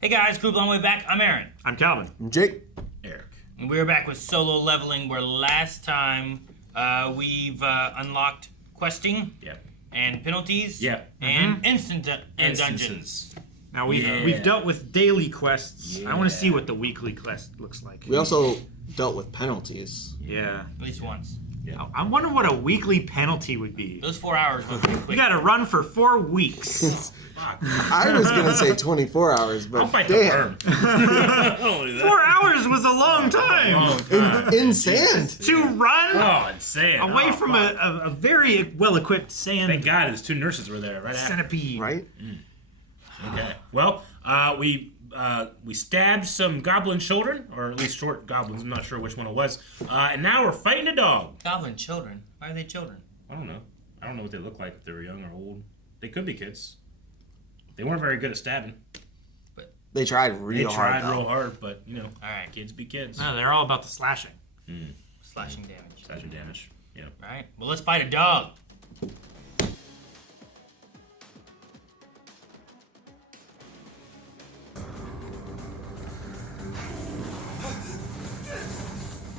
Hey guys, group long way back. I'm Aaron. I'm Calvin. I'm Jake. Eric. And we're back with solo leveling, where last time we've unlocked questing and penalties and instant and dungeons. Now we've dealt with daily quests. I want to see what the weekly quest looks like. We also dealt with penalties. Yeah. At least once. Yeah. I wonder what a weekly penalty would be. Those 4 hours go pretty quick. You gotta run for 4 weeks. I was gonna say 24 hours, but I'll fight damn. the 4 hours was a long time. In sand. To run Oh, insane. away from a very well-equipped sand Thank God his 2 nurses were there right after. centipede. Right? Okay. Well, we stabbed some goblin children, or at least short goblins. I'm not sure which one it was. And now we're fighting a dog. Goblin children? Why are they children? I don't know. I don't know what they look like, if they were young or old. They could be kids. They weren't very good at stabbing. They tried real They hard. tried real hard, but, you know, Alright. kids be kids. No, they're all about the slashing. Slashing damage. Slashing damage. Yeah. Alright. Well, let's fight a dog.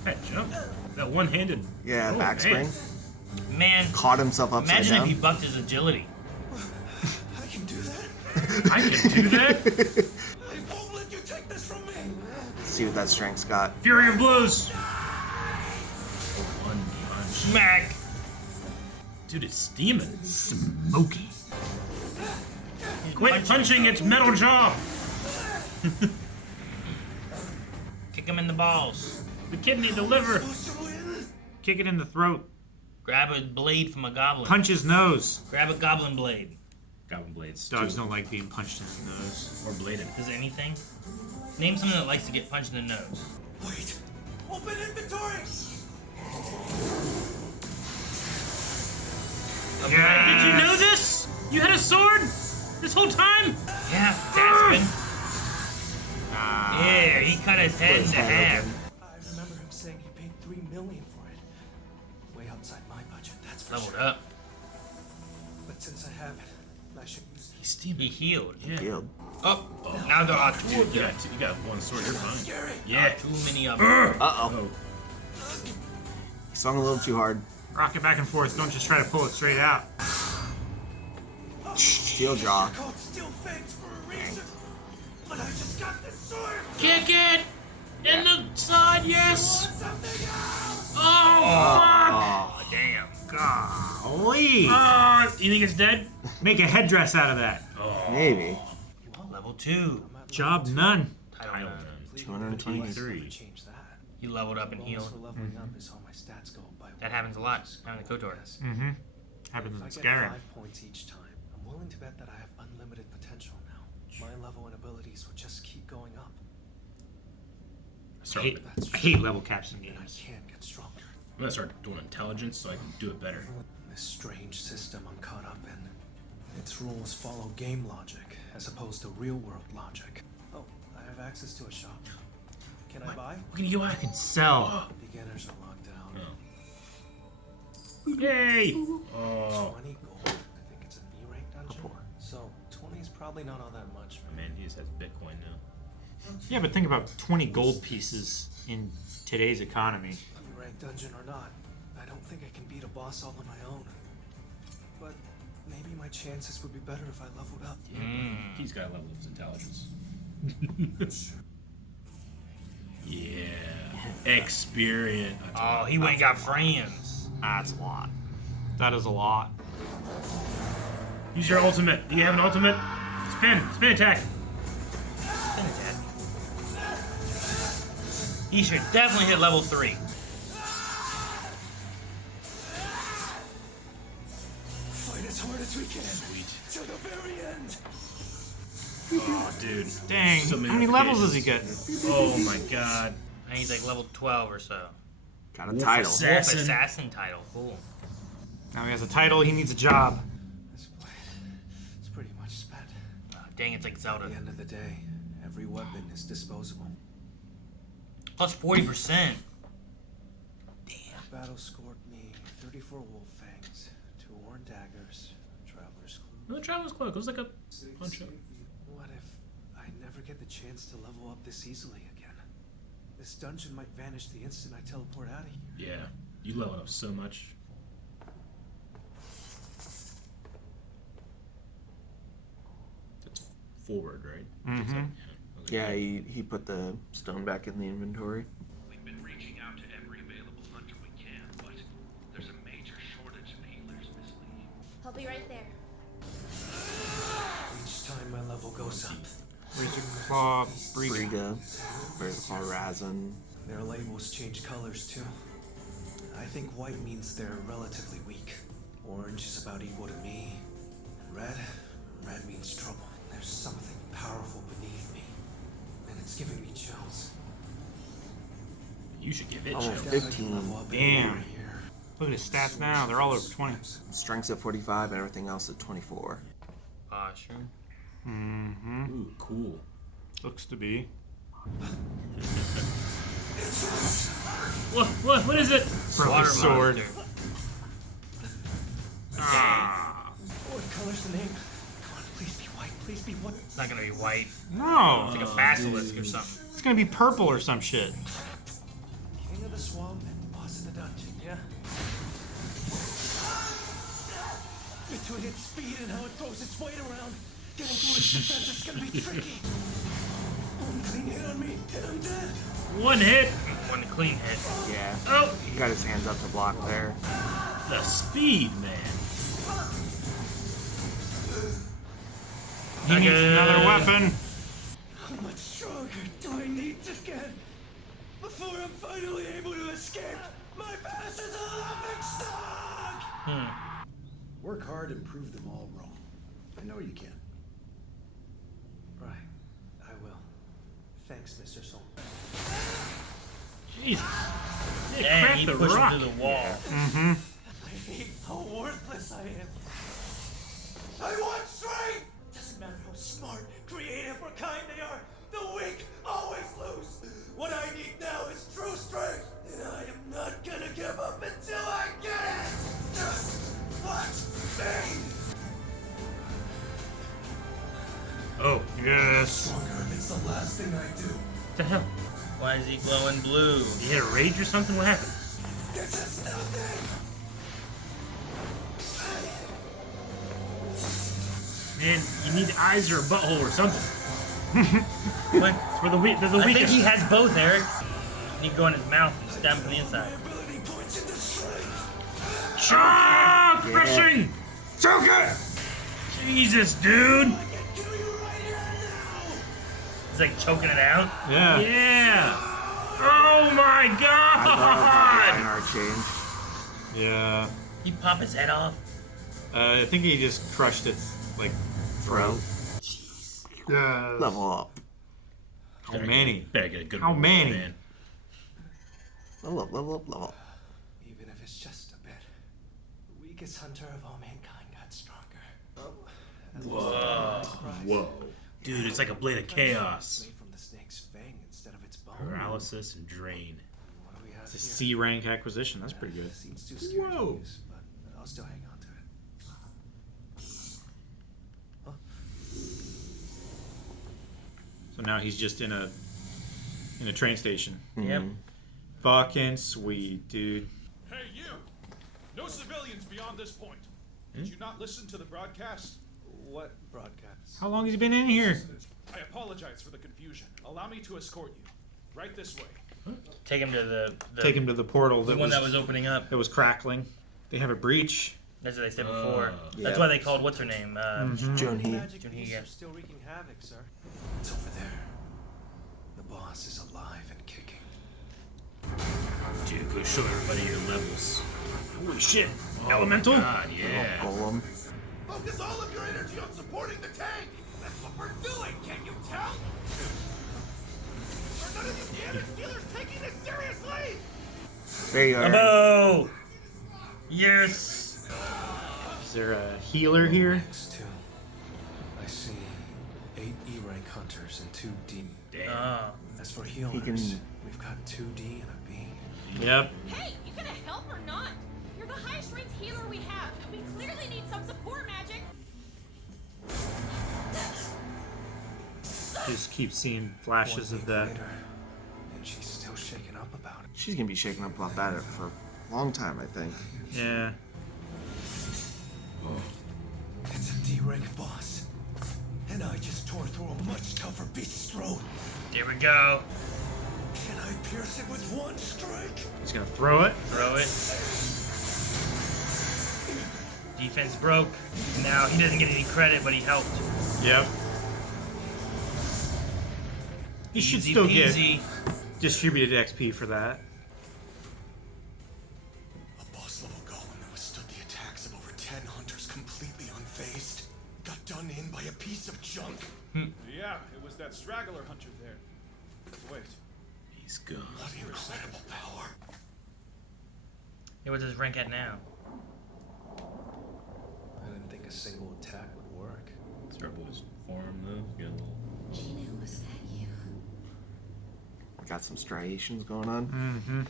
That jump. That one-handed. Yeah, Oh, backspring. Man, Caught himself upside imagine down. if he buffed his agility. I can do that? I won't let you take this from me! Let's see what that strength's got. Fury of blows. One punch. Smack! Dude, it's steaming. Smoky. Quit punching its metal jaw. Kick him in the balls. The kidney, the liver. Kick it in the throat. Grab a blade from a goblin. Punch his nose. Grab a goblin blade. Goblin blades. Dogs don't like being punched in the nose. Or bladed. Does anything? Name someone that likes to get punched in the nose. Wait! Open inventory! Did you know this? You had a sword this whole time? Yeah, it's Aspen. Yeah, he cut his head into half. I remember him saying he paid $3 million for it. Way outside my budget, that's for Leveled sure. up. But since I have it, I should use it. He's steaming. He healed. Yeah. Healed. Oh, now there are two Dude, of you them. got one sword, you're fine. Scary! Yeah. Too many of them. Uh-oh. He swung a little too hard. Rock it back and forth. Don't just try to pull it straight out. Steel jaw. Called Steel Fangs for a reason! But I just got this sword! Kick it! In the side, yes! Something else! Oh, Oh, damn. Golly. fuck! You think it's dead? Make a headdress out of that. Maybe. Oh, level 2. Job none. Title Title 9. none. 223. Change that. You leveled up and Bonus healed. for leveling up is how my stats go by That happens a lot on the KOTOR. Mm-hmm. Happens If I in get Skyrim. 5 points each time, I'm willing to bet that I have unlimited potential now. My level and abilities would just keep going up, I hate level caps in and I games. can't get stronger. I'm gonna start doing intelligence so I can do it better. This strange system I'm caught up in. Its rules follow game logic as opposed to real-world logic. Oh, I have access to a shop. Can I buy? What can you I can sell. Beginners are locked out. Yay! Oh, 20 gold. I think it's an E-rank dungeon. So 20 is probably not all that much. man, he just has Bitcoin now. Yeah, but think about 20 gold pieces in today's economy. E-rank dungeon or not, I don't think I can beat a boss all on my own. But maybe my chances would be better if I leveled up. He's got a level of his intelligence. Yeah. Experience. Oh, he went and got friends. That's a lot. That is a lot. Use your ultimate. Do you have an ultimate? Spin. Spin attack. Spin attack. He should definitely hit level 3. Fight as hard as we can. Sweet. To the very end. Oh, dude. Dang. So How many levels is he getting? Oh my god. And he's like level 12 or so. Got a title. Wolf Wolf Assassin. Assassin title. Cool. Now he has a title. He needs a job. This blade is pretty much spent. Oh, dang, it's like At Zelda. the end of the day, every weapon is disposable. Plus 40%. Damn. Battle scored me 34 wolf fangs, 2 worn daggers, traveler's clue. No, the traveler's cloak. It was like a 6. punch up. What if I never never get the chance to level up this easily again. This dungeon might vanish the instant I teleport out of here. Yeah, you level up so much. That's forward, right? Mm-hmm. Yeah, he put the stone back in the inventory. We've been reaching out to every available hunter we can, but there's a major shortage of healers, Miss Lee. I'll be right there. Each time my level goes up, Razor Claw, Briga, Razor Claw Razin. their labels change colors too. I think white means they're relatively weak. Orange is about equal to me. Red means trouble. There's something powerful beneath me, and it's giving me chills. You should give it Oh, chills. 15. Damn. Look at his stats now. They're all over 20. Strength's at 45 and everything else at 24. Posture. Mm-hmm. Ooh, cool. Looks to be. What is it? Broken Water sword. monster. What color's the name? Come on, please be white. Please be white. It's not gonna be white. No. It's like a basilisk or something. It's gonna be purple or some shit. King of the swamp and boss of the dungeon, yeah? Between its speed and how it throws its weight around, getting through its defense is gonna be tricky. One clean hit on me, and I'm dead. One hit. One clean hit. Yeah. Oh, He got his hands up to block there. the speed, man. He needs another weapon. How much stronger do I need to get before I'm finally able to escape my past as a laughing stock? Work hard and prove them all wrong. I know you can. Right, I will. Thanks, Mr. Soul. Jesus. They And cracked he the pushed rock. him to the wall. Mm-hmm. I hate how worthless I am. I want strength! Doesn't matter how smart, creative, or kind they are, the weak always lose. What I need now is true strength, and I am not gonna give up until I get it! Just watch me! Oh, yes. Stronger if it's the last thing I do. What the hell? Why is he glowing blue? You hit a rage or something? What happened? This is nothing! Man, you need eyes or a butthole or something. What? For the weak, the I think weakest. he has both, Eric. You need to go in his mouth and stab him from the inside. Ability points into strength. Ah, crushing! Choke it! Jesus, dude. I can kill you right here and now! He's like choking it out. Yeah. Yeah. Oh my I love how God. the changed. Yeah. He pop his head off. I think he just crushed its, like, Throat. level. Level up. How many? Better get a good How one, many? man. Level up, level up, level up. Even if it's just a bit, the weakest hunter of all mankind got stronger. Whoa. Whoa. Dude, it's like a blade of chaos. Made from the snake's fang instead of its bone. Paralysis and drain. What do we have It's a here? C rank acquisition. That's pretty good. Seems too scary Whoa. to use, but I'll still hang on to it. So now he's just in a train station. Yep. Fucking sweet, dude. Hey, you! No civilians beyond this point. Did you not listen to the broadcast? What broadcast? How long has he been in here? I apologize for the confusion. Allow me to escort you. Right this way. Take him to the Take him to the portal the that one was, that was opening up. that was crackling. They have a breach. That's what they said before. That's Yeah. why they called what's her name? Joan He. Magic Joan He, beasts yeah. are still wreaking havoc, sir. It's over there. The boss is alive and kicking. Dude, go show everybody your levels. Holy shit. Oh, Elemental? God, yeah. Golem. Focus all of your energy on supporting the tank! That's what we're doing, can you tell? Are none of you damage dealers taking this seriously? There you are. Abo! Yes! Is there a healer here? Next two, I see 8 E-rank hunters and 2 D. Ah. As for healers, can- we've got 2 D and a B. Yep. Hey, you gonna help or not? You're the highest ranked healer we have, and we clearly need some support magic. Just keep seeing flashes of that. Later, and she's still shaken up about it. She's gonna be shaken up a lot better for a long time, I think. Yeah. It's a D-rank boss. And I just tore through a much tougher beast's throat. There we go. Can I pierce it with one strike? He's gonna throw it. Throw it. Defense broke. Now he doesn't get any credit, but he helped. Yep. He should Easy still peasy. get distributed XP for that. A boss-level golem that withstood the attacks of over 10 hunters completely unfazed. Got done in by a piece of junk. Yeah, it was that straggler hunter there. Wait. He's gone. What incredible power. Hey, what's his rank at now? I didn't think a single attack would work. Starboy's form, though. You know, Gina, was that you? Got some striations going on.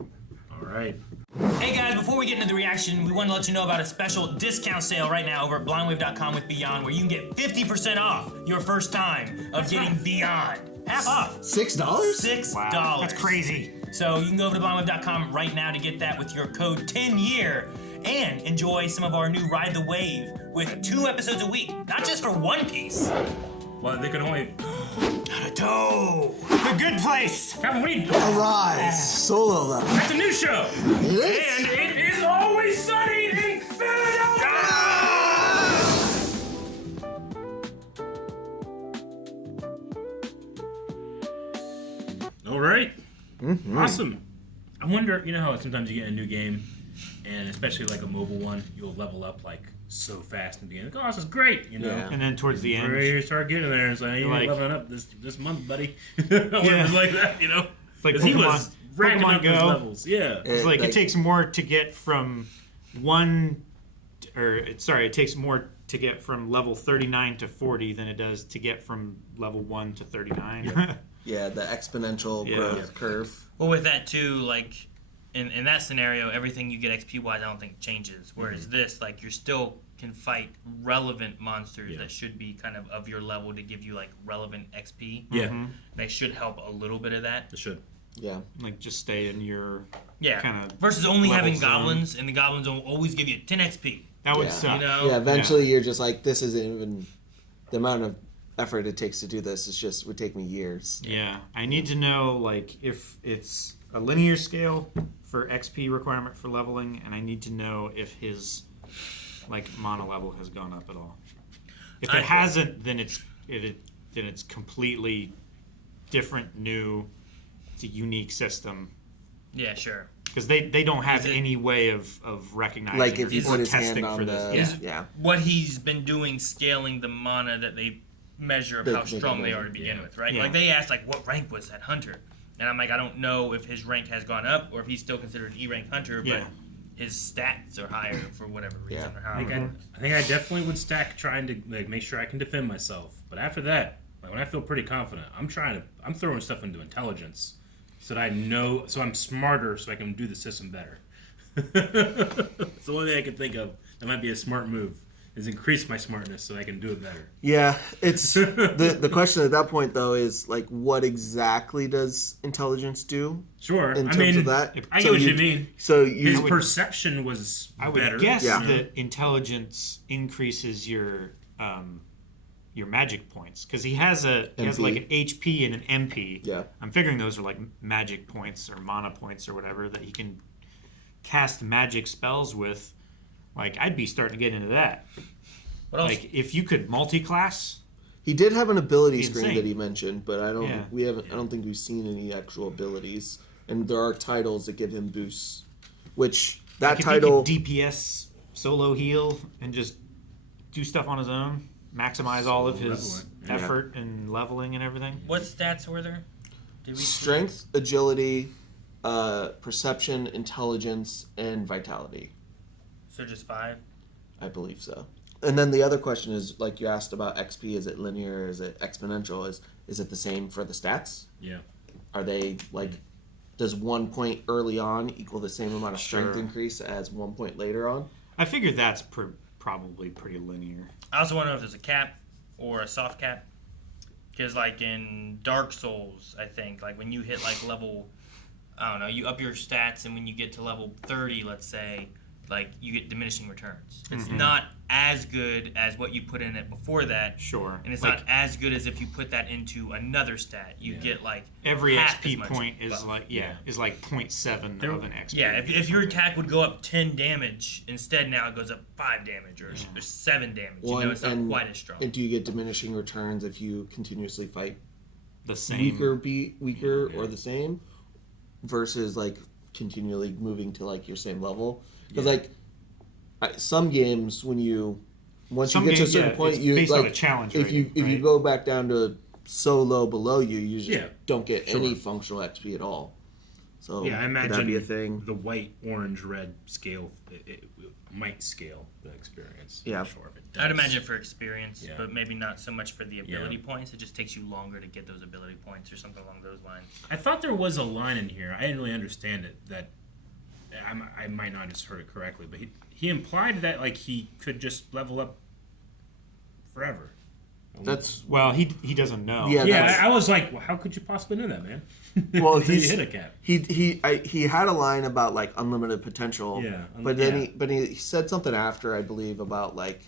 all right. Hey guys, before we get into the reaction, we want to let you know about a special discount sale right now over at blindwave.com with Beyond, where you can get 50% off your first time of getting Beyond. Half off. $6? $6. Wow, that's crazy. So you can go over to blindwave.com right now to get that with your code 10YEAR and enjoy some of our new Ride the Wave with 2 episodes a week, not just for One Piece. Well, they could only. Naruto. The good place. Have we? Arise! Solo level. That's a new show. It is! And it is always sunny in Philadelphia. All right. Awesome. I wonder, you know how sometimes you get a new game, and especially like a mobile one, you'll level up like so fast in the beginning. Like, oh, this is great, you know. Yeah. And then towards the end, You start getting there, and it's like, you're Like- leveling up this month, buddy. It was like that, you know. it's like 'Cause he was Pokemon, racking Pokemon up his Go. levels. Yeah. It's like it takes more to get from it takes more to get from level 39 to 40 than it does to get from level 1 to 39. Yeah, the exponential Yeah. growth curve. Well, with that too, like in that scenario, everything you get XP wise, I don't think changes. Whereas this, like, you still can fight relevant monsters that should be kind of your level to give you like relevant XP. Yeah. They should help a little bit of that. It should. Yeah. Like just stay in your Yeah. kinda Versus only level having zone. goblins, and the goblins will always give you 10 XP. That would Yeah. suck. You know? Yeah, eventually you're just like, this isn't even the amount of effort it takes to do this. It's just would take me years. Yeah, I need to know like if it's a linear scale for XP requirement for leveling, and I need to know if his like mana level has gone up at all. If it hasn't, then it's completely different, new. It's a unique system Yeah, sure. because they don't have Is it- any way of recognizing Like if you or put his testing hand on for the this. yeah. What he's been doing, scaling the mana that they measure of They- how they strong can they measure, are to begin yeah. with, right? Yeah. Like they asked, like, what rank was that hunter? And I'm like, I don't know if his rank has gone up or if he's still considered an E rank hunter, but Yeah. his stats are higher for whatever reason Yeah. or I think however. I think I definitely would stack trying to like make sure I can defend myself. But after that, like when I feel pretty confident, I'm throwing stuff into intelligence so that I know, so I'm smarter, so I can do the system better. It's the only thing I can think of that might be a smart move is increase my smartness so I can do it better. Yeah, it's the question at that point though is like, what exactly does intelligence do? Sure, In I terms mean, of that, I so get what you you- mean. So His you perception was I would better. guess Yeah. that intelligence increases your magic points because he has like an HP and an MP. Yeah. I'm figuring those are like magic points or mana points or whatever that he can cast magic spells with. Like I'd be starting to get into that. What else? Like if you could multi-class. he did have an ability Be screen insane. that he mentioned, but I don't I don't think we've seen any actual abilities. And there are titles that give him boosts, which that Like if title he could DPS solo heal and just do stuff on his own, maximize all of his leveling. effort and leveling and everything. What stats were there? Did we see? strength, agility, perception, intelligence, and vitality. So just 5? I believe so. And then the other question is, like you asked about XP, is it linear, is it exponential? Is it the same for the stats? Yeah. Are they like, does 1 point early on equal the same amount of strength Sure. increase as 1 point later on? I figure that's probably pretty linear. I also want to know if there's a cap or a soft cap? Because like in Dark Souls, I think like when you hit like level, I don't know, you up your stats, and when you get to level 30, let's say, like you get diminishing returns. It's not as good as what you put in it before that. Sure. And it's Like- not as good as if you put that into another stat. You get like Every half XP as much. point is like is like 0.7 of an XP. Yeah, if your attack would go up 10 damage, instead now it goes up 5 damage or 7 damage. Well, you know, it's not quite as strong. And do you get diminishing returns if you continuously fight the same weaker or the same, versus like continually moving to like your same level? Because like some games, when you once you get to a certain point, it's you based like on a challenge if you rating, if you go back down to so low below you, you just Yeah, don't get any functional XP at all. So Yeah, I could imagine that be a thing? the white, orange, red scale it might scale the experience. I'm Yeah. not sure if it does. I'd imagine for experience, Yeah. but maybe not so much for the ability points. It just takes you longer to get those ability points or something along those lines. I thought there was a line in here. I didn't really understand it. That I might not have just heard it correctly, but he implied that like he could just level up forever. That's Well, he doesn't know. Yeah, Yeah, that's- I was like, well, how could you possibly know that, man? well, Until you he's hit a cap. he had a line about like unlimited potential. Yeah, but then yeah. he said something after, I believe, about like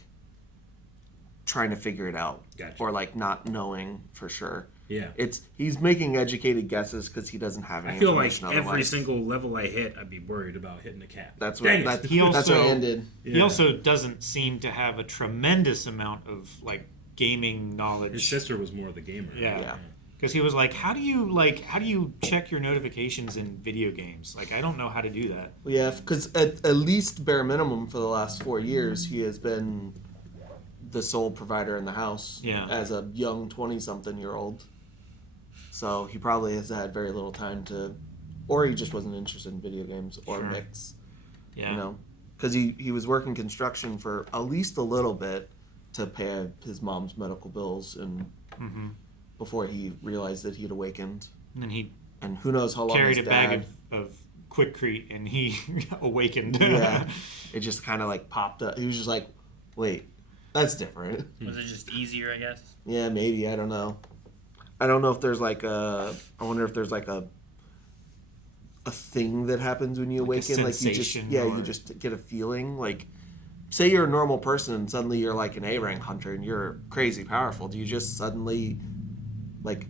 trying to figure it out. Gotcha. Or like not knowing for sure. Yeah. He's making educated guesses because he doesn't have any I feel like information every otherwise. single level I hit, I'd be worried about hitting a cap. That's Dang what it. that's what ended. He also doesn't seem to have a tremendous amount of like gaming knowledge. His sister was more the gamer. Yeah. Because he was like, how do you check your notifications in video games? Like, I don't know how to do that. Well, yeah, because at least bare minimum for the last 4 years, he has been the sole provider in the house. Yeah. As a young 20-something-year-old. So he probably has had very little time to, or he just wasn't interested in video games or mix. Yeah. You know, because he was working construction for at least a little bit to pay his mom's medical bills and before he realized that he had awakened. And then he And who knows how long carried his a dad, bag of Quickcrete and he awakened. yeah, it just kind of like popped up. He was just like, wait, that's different. Was it just easier, I guess? Yeah, maybe. I don't know. I don't know if there's like I wonder if there's like a thing that happens when you awaken. Like you just, sensation you or- just get a feeling. Like, say you're a normal person and suddenly you're like an A rank hunter and you're crazy powerful. Do you just suddenly, like,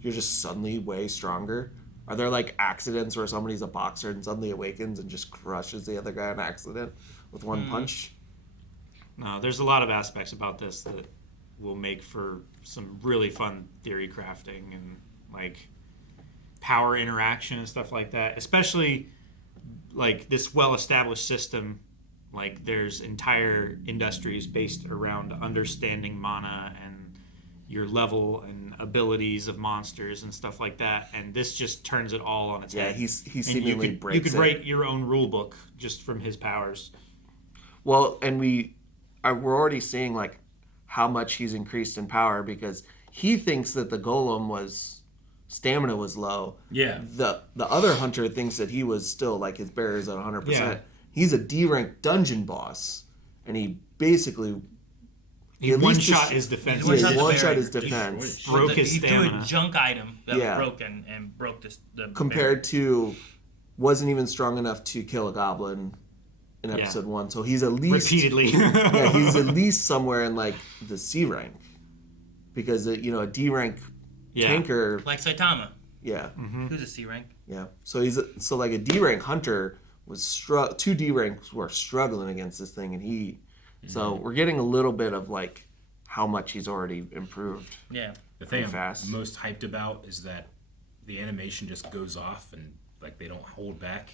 you're just suddenly way stronger? Are there like accidents where somebody's a boxer and suddenly awakens and just crushes the other guy on accident with one punch? No, there's a lot of aspects about this that will make for some really fun theory crafting and like power interaction and stuff like that. Especially like this well-established system, like there's entire industries based around understanding mana and your level and abilities of monsters and stuff like that. And this just turns it all on its Yeah, head. he And seemingly you breaks could it. write your own rule book just from his powers. Well, and we're already seeing like how much he's increased in power because he thinks that the golem stamina was low. Yeah. The other hunter thinks that he was still like his barrier's at 100%. Yeah. He's a D rank dungeon boss, and he basically He at least one-shot just- his defense. Yeah, he One-shot the one-shot his barrier. defense. Broke his He threw stamina. a junk item that Yeah. was broken and broke the Compared to wasn't even strong enough to kill a goblin in episode 1. So he's at least Repeatedly. yeah, he's at least somewhere in like the C rank, because a D rank tanker. like Saitama, Yeah, who's a C rank. yeah. So so like a D rank hunter was two D ranks were struggling against this thing, and he. So we're getting a little bit of like how much he's already improved. Yeah. The thing I'm fast. most hyped about is that the animation just goes off and like they don't hold back,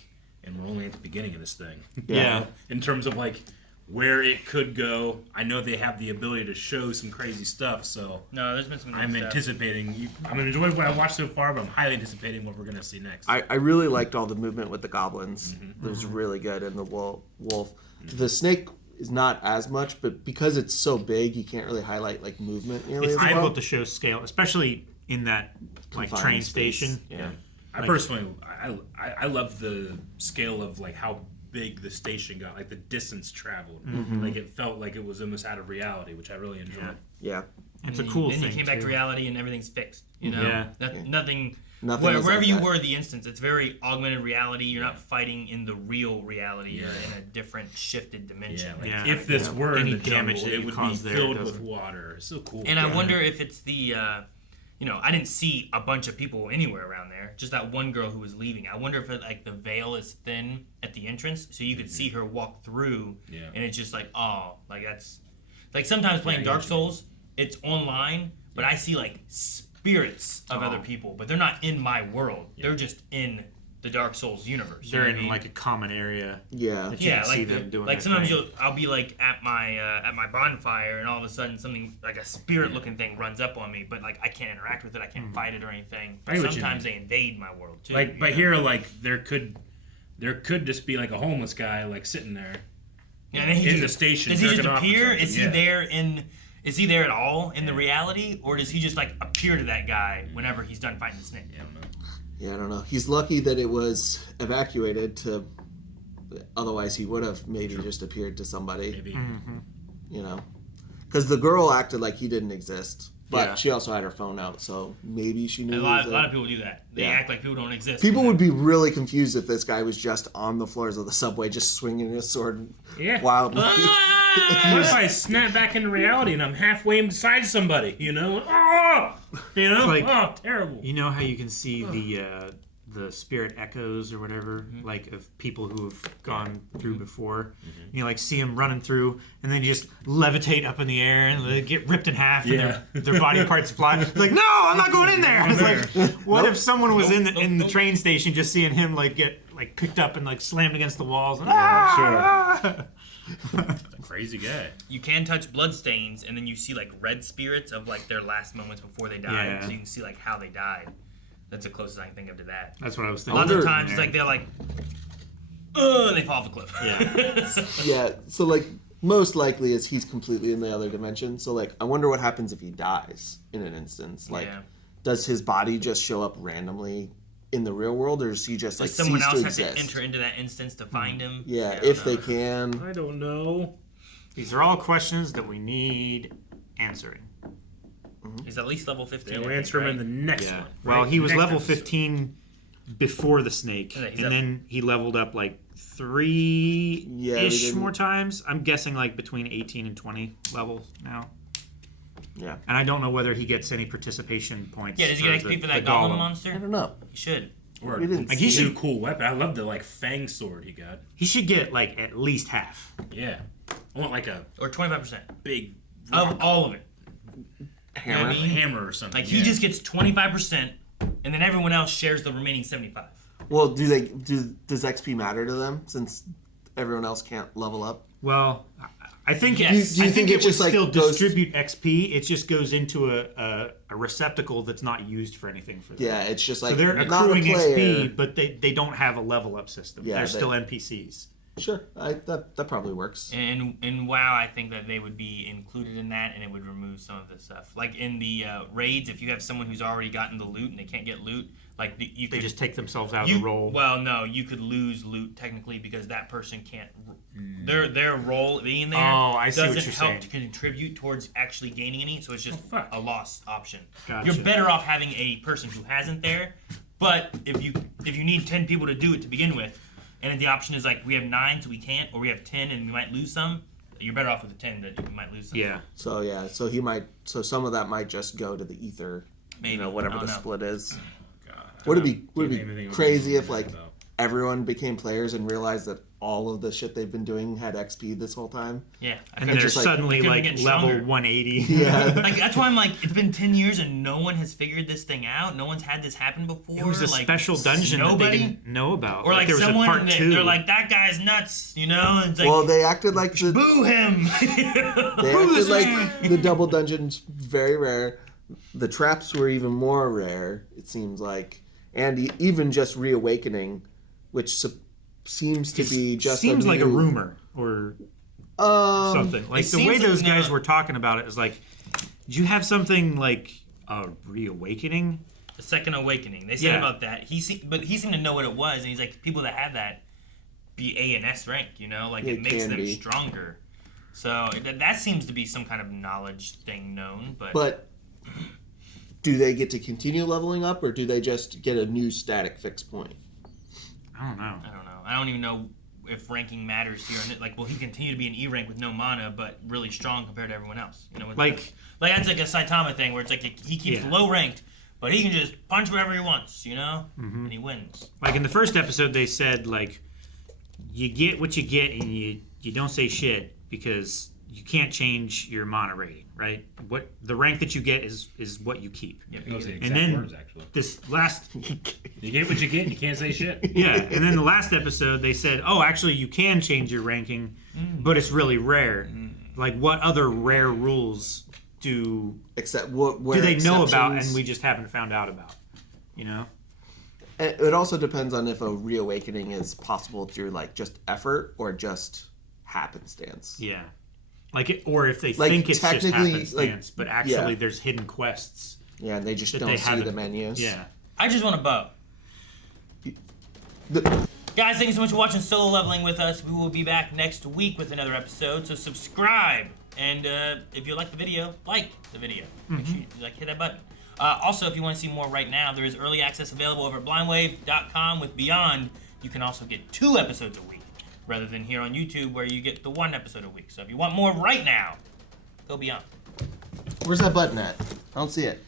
and we're only at the beginning of this thing. Yeah. In terms of like where it could go, I know they have the ability to show some crazy stuff, so No, there's been some good I'm stuff. anticipating. I'm enjoying what I watched so far, but I'm highly anticipating what we're gonna see next. I really liked all the movement with the goblins. It was really good, and the wolf. The snake is not as much, but because it's so big, you can't really highlight like movement nearly It's as well. difficult to show scale, especially in that like Confined train space. station. Yeah. I personally, I love the scale of like how big the station got, like the distance traveled. Like it felt like it was almost out of reality, which I really enjoyed. Yeah. It's a cool then thing. you came back to too. reality and everything's fixed. You know, Yeah. Nothing. Nothing is Wherever like you that. were, the instance, it's very augmented reality. You're not fighting in the real reality. You're in a different, shifted dimension. If this were Any in the damage jungle, that it you would be cause there filled with doesn't- water. It's so cool. And I wonder if it's the, I didn't see a bunch of people anywhere around there. Just that one girl who was leaving. I wonder if like the veil is thin at the entrance, so you could see her walk through. Yeah. And it's just like, oh, like that's like sometimes playing Dark Souls, it's online, but I see like spirits of other people, but they're not in my world. They're just in the Dark Souls universe. They're you know in what I mean? like a common area. Yeah. That you Yeah, can like see them doing like their sometimes thing. I'll be like at my bonfire, and all of a sudden something like a spirit looking thing runs up on me, but like I can't interact with it, I can't fight it or anything. I But know what you sometimes mean. they invade my world too. Like, you but know? here, like there could just be like a homeless guy like sitting there. Yeah, and then he in just, the station. Does he just jerking off or appear? something. Is he there in? Is he there at all in the reality, or does he just like appear to that guy whenever he's done fighting the snake? Yeah, I don't know. Yeah, I don't know. He's lucky that it was evacuated to. Otherwise, he would have maybe just appeared to somebody. Maybe. You know, because the girl acted like he didn't exist, but Yeah. she also had her phone out, so maybe she knew. A he lot, was a there. lot of people do that. They Yeah. act like people don't exist. People would be really confused if this guy was just on the floors of the subway, just swinging his sword Yeah. wildly. What if I snap back into reality and I'm halfway inside somebody? You know? Oh! You know? It's like- oh, terrible. You know how you can see the spirit echoes or whatever, like of people who have gone through before. You like see them running through, and then you just levitate up in the air and they get ripped in half, and their body parts fly. It's like, no, I'm not going in there. It's like, what if someone was in the train station, just seeing him like get like picked up and like slammed against the walls? And, Crazy guy. You can touch bloodstains, and then you see like red spirits of like their last moments before they died, Yeah. so you can see like how they died. That's the closest I can think of to that. That's what I was thinking. Lots of wonder- times, it's like they're like, and they fall off a cliff. Yeah. Yeah, so like most likely is he's completely in the other dimension. So like I wonder what happens if he dies in an instance. Like Yeah. does his body just show up randomly in the real world, or does he just like Does someone cease else to have exist? to enter into that instance to find him? Yeah, I don't if know. they can. I don't know. These are all questions that we need answering. He's at least level 15. They'll I think, answer him right? in the next Yeah. one. Well, right? he was Next level episode. 15 before the snake, Yeah, he's and up. then he leveled up like 3-ish Yeah, we didn't- more times. I'm guessing like between 18 and 20 levels now. Yeah, And I don't know whether he gets any participation points. Yeah, does he get XP for that golem monster? I don't know. He should. Or We didn't like see he it. should cool weapon. I love the like fang sword he got. He should get like at least half. Yeah. I want like a Or 25%. big Of all of it. You know what I mean? hammer or something. Like, he just gets 25%, and then everyone else shares the remaining 75. Well, does XP matter to them since everyone else can't level up? Well, I think Yes. Do you I think think it it would just, like, still goes- distribute XP. It just goes into a receptacle that's not used for anything for them. Yeah, it's just like So they're not a accruing player. XP, but they don't have a level up system. Yeah, They're they- still NPCs. Sure, that probably works. And in WoW, I think that they would be included in that, and it would remove some of the stuff. Like in the raids, if you have someone who's already gotten the loot and they can't get loot, like you They could just take themselves out of the role. Well, no, you could lose loot technically because that person can't. Their role being there Oh, I see what doesn't you're help saying. to contribute towards actually gaining any. So it's just fuck. a lost option. Gotcha. You're better off having a person who hasn't there. But if you need 10 people to do it to begin with, and the option is like we have 9 so we can't, or we have 10 and we might lose some, you're better off with the 10 that you might lose some. Yeah. So yeah, so some of that might just go to the ether. Maybe. You know, whatever I the don't know. split is. God, Would it be Can't even think of crazy what if I'm like about. everyone became players and realized that all of the shit they've been doing had XP this whole time? Yeah. And And they're just, like, suddenly they're like getting level stronger. 180. Yeah. Like that's why I'm like, it's been 10 years and no one has figured this thing out. No one's had this happen before. It was a like, special dungeon that nobody. they didn't know about. Or like there was someone, a part 2. they're like, that guy's nuts, you know? And it's like, Well, they acted like the boo him. they acted like the double dungeon's very rare. The traps were even more rare. It seems like, and even just reawakening, which seems to be just seems like a new- rumor or something. Like it the way seems like those guys not- were talking about it is like, did you have something like a reawakening? The second awakening. They said Yeah. about that. But he seemed to know what it was, and he's like, people that have that be A and S rank, you know? Like, It it makes can them be. stronger. So that seems to be some kind of knowledge thing known, But do they get to continue leveling up, or do they just get a new static fixed point? I don't know. I don't know. I don't even know if ranking matters here. Like, will he continue to be an E rank with no mana, but really strong compared to everyone else? You know, like that's like a Saitama thing where it's like he keeps low ranked, but he can just punch wherever he wants, you know, and he wins. Like in the first episode, they said like you get what you get, and you don't say shit because you can't change your mana rating, right? What the rank that you get is what you keep. Yeah, those are the And exact then words, actually. this last You get what you get, and you can't say shit. yeah, and then the last episode they said, oh, actually you can change your ranking, but it's really rare. Like what other rare rules do they know about and we just haven't found out about? You know? It also depends on if a reawakening is possible through like just effort or just happenstance. Yeah. Or if they Like, think it's just technically, happenstance, like, but actually yeah. there's hidden quests. Yeah, and they just that don't they see haven't- the menus. Yeah. I just want a bow. Guys, thank you so much for watching Solo Leveling with us. We will be back next week with another episode, so subscribe. And if you like the video, like the video. Make sure you hit that button. Also, if you want to see more right now, there is early access available over at blindwave.com with Beyond. You can also get 2 episodes a week, rather than here on YouTube where you get the 1 episode a week. So if you want more right now, go Beyond. Where's that button at? I don't see it.